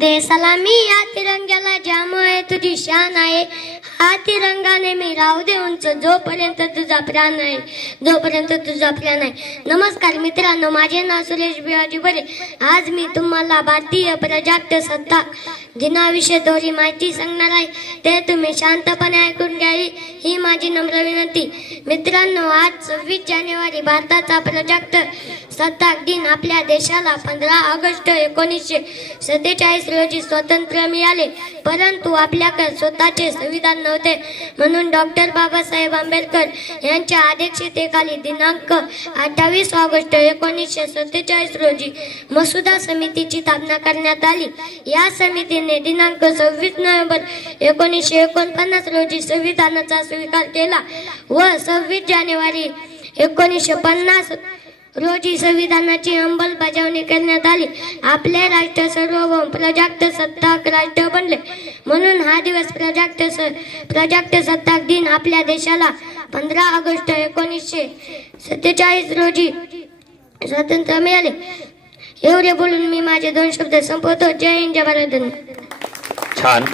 दे सलामी या तिरंग्याला ज्यामुळे तुझी शान आहे. हा तिरंगाने मी राहू दे उंच जोपर्यंत तुझा प्राण आहे, जोपर्यंत तुझा प्राण आहे. नमस्कार मित्रांनो, माझे नाव सुरेश बिहाजी बरे. आज मी तुम्हाला भारतीय प्रजासत्ताक दिनाविषयी थोडी माहिती सांगणार आहे. ते तुम्ही शांतपणे ऐकून घ्यावी ही माझी नम्र विनंती. मित्रांनो, आज 26 जानेवारी भारताचा प्रजासत्ताक दिन. आपल्या देशाला 15 ऑगस्ट 1947 रोजी स्वातंत्र्य मिळाले, परंतु आपल्याकडे स्वतःचे संविधान नव्हते. म्हणून डॉक्टर बाबासाहेब आंबेडकर यांच्या अध्यक्षतेखाली दिनांक 28 ऑगस्ट 1947 रोजी मसुदा समितीची स्थापना करण्यात आली. या समितीने दिनांक 26 नोव्हेंबर 1949 रोजी संविधानाचा स्वीकार केला व 26 जानेवारी 1950 रोजी संविधानाची अंमलबजावणी करण्यात आली. आपले राष्ट्र सार्वभौम प्रजासत्ताक राष्ट्र बनले. म्हणून हा दिवस प्रजासत्ताक दिन. आपल्या देशाला 15 ऑगस्ट 1947 रोजी स्वातंत्र्य मिळाले. एवढे बोलून मी माझे 2 शब्द संपवतो. जय हिंद, जय भारत. छान.